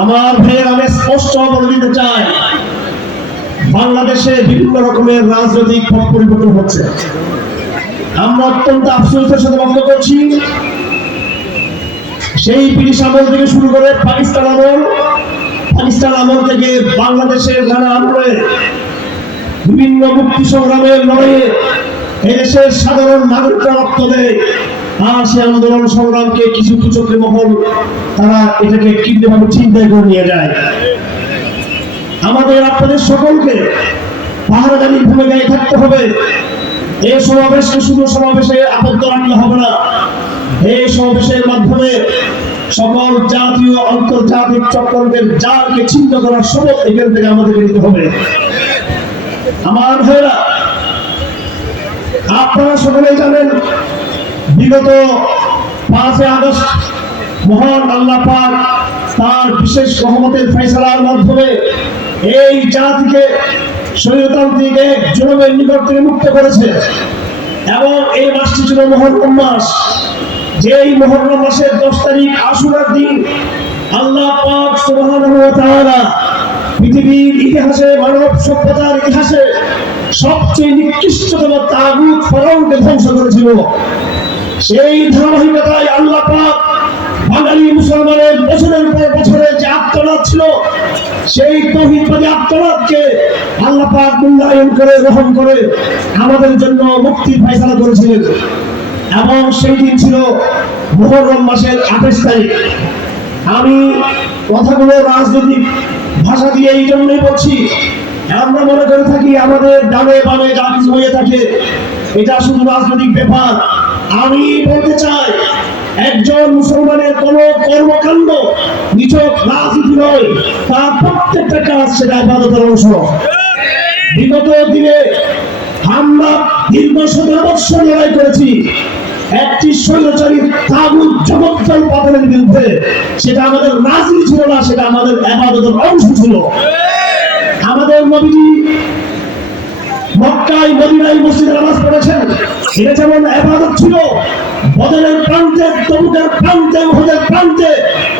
আমার ভাইয়ের আমি স্পষ্ট বলে দিতে চাই। বাংলাদেশে বিভিন্ন রকমের রাজনৈতিক পথ পরিবর্তন হচ্ছে। আমরা অত্যন্ত আফসোসের সাথে বন্ধ করছি। সেই ব্রিটিশ আমল থেকে শুরু করে পাকিস্তান আমল পাকিস্তান আমল থেকে বাংলাদেশের নানা আমলে বিভিন্ন মুক্তি সংগ্রামের লড়াইয়ে এদেশের সাধারণ নাগরিকরা রক্ত দেয়। আমাদের এই সমাবেশের মাধ্যমে সকল জাতীয়, আন্তর্জাতিক চক্রদের জালকে ছিন্ন করার শপথ এখান থেকে আমাদেরকে নিতে হবে। আমার ভাইরা আপনারা সকলেই জানেন বিগত পাঁচই আগস্ট মহান আল্লাহ পাক তার বিশেষ রহমতের ফয়সালার মাধ্যমে এই জাতিকে স্বৈরতান্ত্রিক এক জনমের নিকট থেকে মুক্ত করেছে। এবং এই মাসটি ছিল মহরম মাস। যেই মহরম মাসের দশ তারিখ আশুরার দিন আল্লাহ পাক সুবহানাহু পৃথিবীর ইতিহাসে মানব সভ্যতার ইতিহাসে সবচেয়ে নিকৃষ্টতম তাগুত ফরাউনকে ধ্বংস করেছিল। সেই ধারাবাহিকতায় আল্লাহ পাক বাঙালি মুসলমানের বছরের পর বছরে যে আত্মনাদ ছিল, সেই তহিদবাদী আত্মনাদকে আল্লাহ পাক মূল্যায়ন করে, গ্রহণ করে আমাদের জন্য মুক্তির ফয়সালা করেছিলেন। এবং সেই দিন ছিল মোহরম মাসের আঠাশ তারিখ। আমি কথাগুলো রাজনৈতিক ভাষা দিয়ে এই জন্যই বলছি, আমরা মনে করে থাকি আমাদের ডানে বামে যা কিছু হয়ে থাকে, এটা শুধু রাজনৈতিক ব্যাপার। আমি বলতে চাই, একজন মুসলমানের কোন কর্মকাণ্ড নিছক রাজনীতি নয়, তার প্রত্যেকটা কাজ সেটা আবাদতের অংশ বিগত দিনে আমরা দীর্ঘ সতেরো বৎসর লড়াই করেছি। একটি স্বৈরাচারী তাগুত জগৎকাল পাতনের বিরুদ্ধে সেটা আমাদের রাজনীতি ছিল না, সেটা আমাদের আবাদতের অংশ ছিল। আমাদের নবীজি মক্কায় মদিনায় মসজিদে নামাজ পড়েছেন। এটা যেমন আবাদত ছিল বদলের প্রান্তে তবুকের প্রান্তে, উহুদের প্রান্তে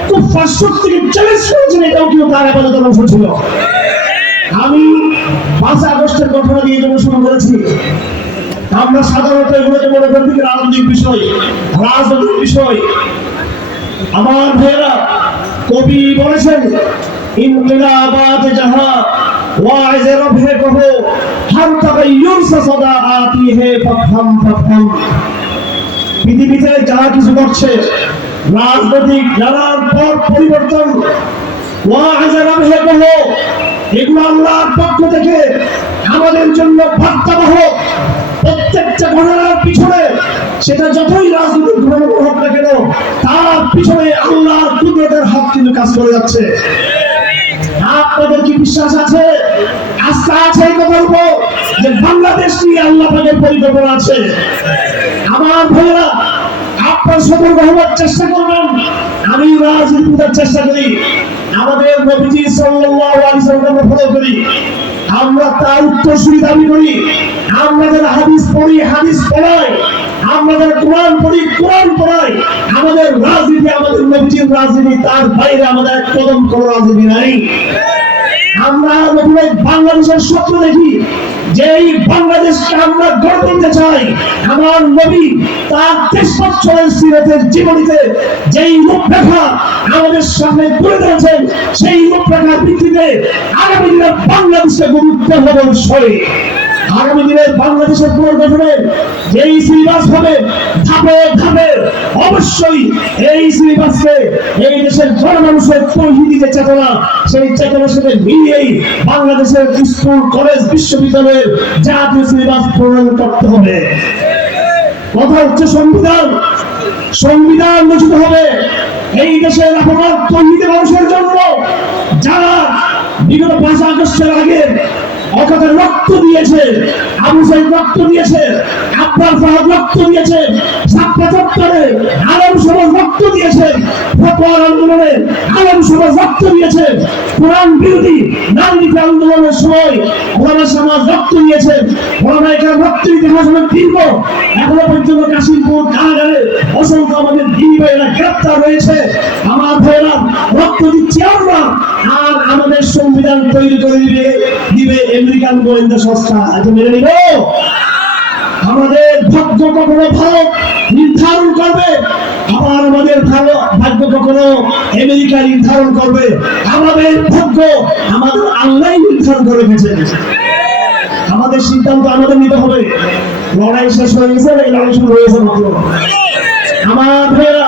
কুফার শক্তিকে চ্যালেঞ্জ করেছেন, এটাও কিন্তু তার আবাদতের অংশ ছিল। আমি পাঁচ আগস্টের ঘটনা দিয়ে যেমন শুরু করেছি। আমরা সাধারণত এগুলোকে মনে করি রাজনৈতিক বিষয় রাজনৈতিক বিষয়। আমার ভাইয়েরা কবি বলেছেন ইনকিলাবাত জাহা সে সদা আতি হে ফফহম ফফহম পৃথিবীতে যারা কিছু করছে রাজনৈতিক পরিবর্তন এগুলো আল্লাহর পক্ষ থেকে আমাদের জন্য বার্তাবহ প্রত্যেকটা ঘটনার পিছনে, সেটা যতই রাজনৈতিক ঘটনা হোক না কেন, তার পিছনে আল্লাহর কুদরতের হাত কিন্তু কাজ করে যাচ্ছে। আপনাদের কি বিশ্বাস আছে? আস্থা আছে এই উপর যে বাংলাদেশ নিয়ে আল্লাহ পাকের পরিকল্পনা আছে। আমার ভাইয়েরা, আপনার চেষ্টা করবেন। আমি রাজনীতি করার চেষ্টা করি। আমাদের নবীজি সাল্লাল্লাহু আলাইহি করি। আমরা তার উত্তরসূরি দাবি করি। হাদিস পড়ি, হাদিস পড়াই কোরআন পড়ি, কোরআন পড়াই, আমাদের রাজনীতি, আমাদের নবীজির রাজনীতি, তার বাইরে আমাদের এক কদম কোনো রাজনীতি নাই। আমরা বাংলাদেশের স্বপ্ন দেখি যে বাংলাদেশকে আমরা গড়ে তুলতে চাই। আমার নবী তার তেইশ বছরের সিরতের জীবনীতে যেই রূপরেখা আমাদের সামনে তুলে ধরেছেন, সেই রূপরেখার ভিত্তিতে আগামী দিনে বাংলাদেশে গুরুত্ব হবে আগামী দিনের বাংলাদেশের পুনর্গঠনের যেই সিলেবাস হবে, ধাপে ধাপে অবশ্যই এই সিলেবাসকে এই দেশের জনমানুষের তৈরি যে চেতনা, সেই চেতনার সাথে মিলিয়েই বাংলাদেশের স্কুল, কলেজ, বিশ্ববিদ্যালয়ের জাতীয় সিলেবাস প্রণয়ন করতে হবে। কথা হচ্ছে সংবিধান। সংবিধান রচিত হবে এই দেশের আপনার তৈরিতে মানুষের জন্য। যারা বিগত পাঁচ আগস্টের আগে অকাতে রক্ত দিয়েছে। আবু সাইদ রক্ত দিয়েছে আব্বাস ফাহাদ রক্ত দিয়েছে ছাত্র চত্বরে আলম সমাজ রক্ত দিয়েছে, ফতোয়ার আন্দোলনে আলম সমাজ রক্ত দিয়েছে, কোরআন বিরোধী নাগরিক আন্দোলনের সময় ওলামা সমাজ রক্ত দিয়েছে, ওলামা এখানে রক্ত ইতিহাস অনেক দীর্ঘ। এখনও পর্যন্ত কাশিমপুর কারাগারে অসংখ্য আমাদের ভাইয়েরা গ্রেপ্তার হয়েছে। আমার ভাইয়েরা রক্ত দিচ্ছি আমরা বাংলাদেশ সংবিধান তৈরি করে দিবে দিবে আমেরিকান গোয়েন্দা সংস্থা এটা মেনে নিব আমাদের ভাগ্য কখনো ভারত নির্ধারণ করবে, আবার আমাদের ভাগ্য কখনো আমেরিকা নির্ধারণ করবে। আমাদের ভাগ্য আমাদের আল্লাহ নির্ধারণ করে গেছে আমাদের সিদ্ধান্ত আমাদের নিতে হবে। লড়াই শেষ হয়ে গেছে, এই লড়াই শুরু হয়েছে আমার ভাইয়েরা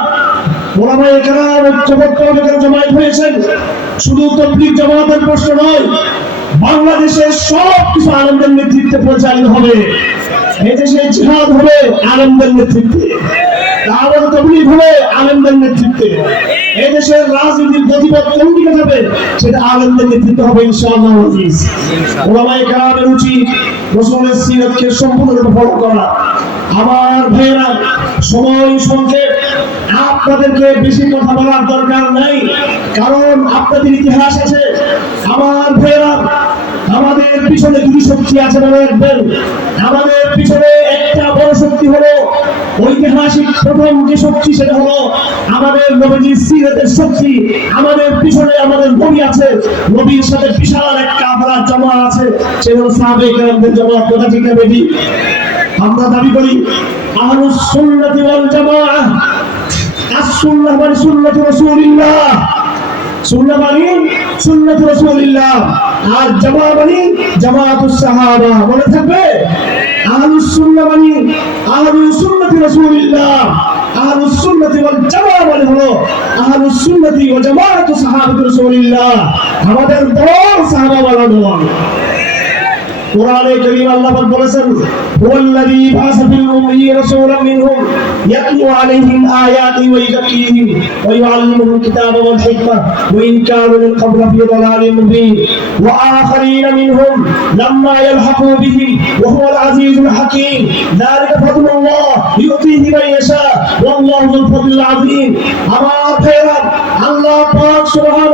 জমায়েত হয়েছেন। শুধু প্রশ্ন নয়, বাংলাদেশের নেতৃত্বে হবে। জিহাদ রাজনীতির গতিপথ কোন দিকে যাবে, সেটা আনন্দের নেতৃত্ব হবে ইনশাআল্লাহ উচিত সম্পূর্ণরূপে ফলো করা। আমার ভাইয়েরা, সময় সংক্ষেপ। আপনাদেরকে বেশি কথা বলার দরকার নাই, কারণ আপনাদের ইতিহাস আছে, আমার ভাইয়েরা, আমাদের পিছনে দুটি শক্তি আছে মনে রাখবেন আমাদের পিছনে একটা বড় শক্তি হলো, ঐতিহাসিক প্রথম যে শক্তি সেটা হলো আমাদের নবীজির সিরাতের শক্তি। আমাদের পিছনে আমাদের নবী আছে, নবীর সাথে বিশাল একটা আপনার জমা আছে সেটা হলো কেরামদের জমা, কথা ঠিক আমরা দাবি করি, আহলুস সুন্নাতি ওয়াল জামাআহ আস-সুন্নাহ মানে সুন্নাত রাসূলিল্লাহ। সুন্নাহ মানে সুন্নাত রাসূলিল্লাহ। আর জামা মানে জামাআতুস সাহাবা। মনে থাকবে? আহলুস সুন্নাহ মানে আহলুস সুন্নাতি রাসূলিল্লাহ। আহলুস সুন্নাতি ওয়াল জামাআহ মানে হলো আহলুস সুন্নাতি ওয়া জামাআতুস সাহাবাতি রাসূলিল্লাহ। আমাদের দল সাহাবা ওয়ালা দল কোরআনে কারীম আল্লাহ পাক বলেছেন, হুয়াল্লাযী বাআসা ফিল উম্মিয়্যি রাসূলাম মিনহুম ইয়াতলু আলাইহিম আয়াতি ওয়া ইযাক্কিহিম ওয়া ইউআল্লিমুহুম কিতাবা ওয়াল হিকমা ওয়া ইন কানু মিন ক্বাবল ফি দালালিন মুবিন ওয়া আখারিন মিনহুম লাম্মা ইয়ালহাকু বিহিম ওয়া হুয়াল আজিজুল হাকীম যালিকা ফাদলুল্লাহ ইউতিহি মান ইয়াশা ওয়াল্লাহু যুল ফাদলিল আযীম আমার ভাইরা আল্লাহ পাক সুবহানাহু ওয়া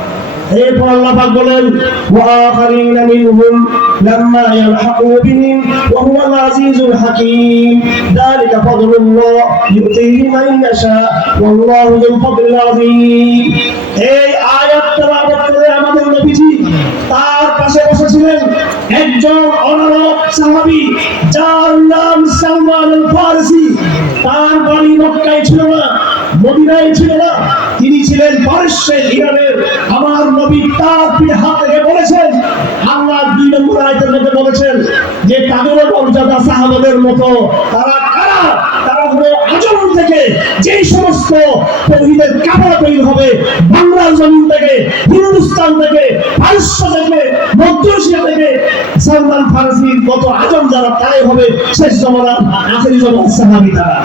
এরপর আল্লাহ পাক বলেন ওয়াখারিন মিনহুম লাম্মা ইয়ালহাকু বিহিম ওয়া হুয়াল আজিজুল হাকীম। যালিকা ফাদলুল্লাহ ইউতিহি মান ইয়াশা, ওয়াল্লাহু যুল ফাদলিল আযীম। এই আয়াত তেলাওয়াত করে আমাদের নবীজি তার পাশে বসেছিলেন একজন অনারব সাহাবী, যার নাম সালমান আল ফারসি তার বাড়ি মক্কায় ছিল না। মদিনায় ছিল না, তিনি ছিলেন পারস্যের ইরানের। আমার নবী তার হাত থেকে বলেছেন, আল্লাহ দুই নম্বর আয়তের মধ্যে বলেছেন যে তাদেরও মর্যাদা সাহাবাদের মতো, তারা কারা? তারা হলো আজম থেকে, যেই সমস্ত তৌহিদের কাপড় তৈরি হবে, বাংলার জমিন থেকে, হিন্দুস্তান থেকে, পারস্য থেকে, মধ্য এশিয়া থেকে, সালমান ফারসির মতো আজম যারা তারাই হবে শেষ জমানার, আখেরি জমানার সাহাবি তারা।